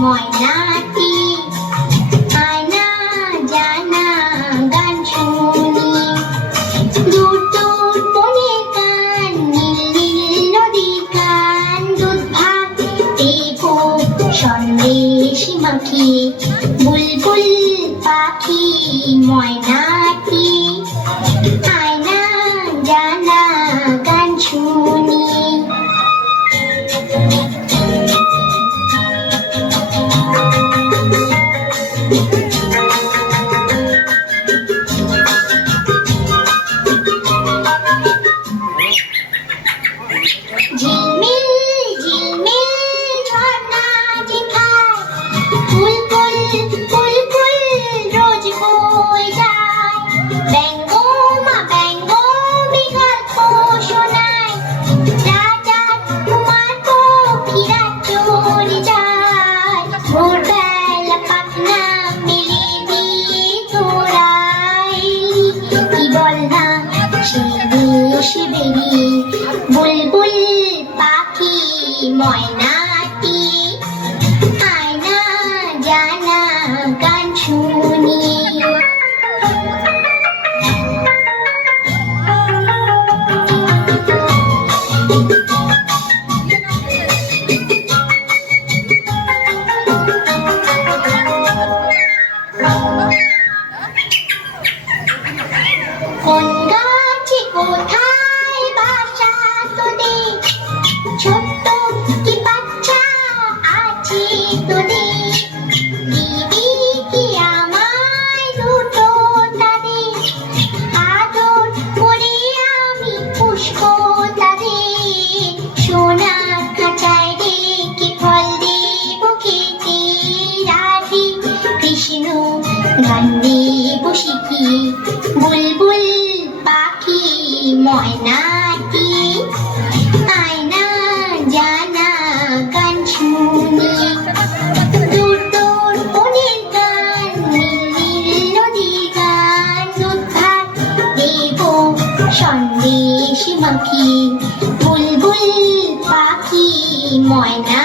ময়নাটি আয়না জানা গান শুনি দূর দূর বনে গান নীল নীল নদী গান দুধ ভাত দেবো সন্দেশ মাখিয়ে বুলবুল পাখি ময়নাটি আয়না জানা গান শুনি ঝিলমিল ঝিলমিল ঝর্ণা যেখায় বুলবুল বুলবুল রোজ বই যায় ব্যঙ্গ মা ব্যঙ্গ বিকল্প শোনায় রাজার কুমার পক্ষীরা চলে যায় ভোরবেলা পাখনা মেলে দিয়ে তোরাই কি বল না সে দেশে বেরিয়ে বুলবুল পাখি ময়নাটি আয়না জানা গান শুনি কোন গাছে কোথায় বাসা তোদের ছোট্ট কি বাচ্চা আছে তোদের দিবি কি আমায় দুটো তাদের আদর করে আমি পুষ্প তাদের সোনা খাঁচায় রেখে ফল দেব খেতে রাধে কৃষ্ণ গান দেব শিখিয়ে বুলবুল পাখি ময়নাটি আয়না জানা গান শুনি দূর দূর বনের গান নীল নীল নদীর গান দুধ ভাত দেব সন্দেশ মাখিয়ে বুলবুল পাখি ময়না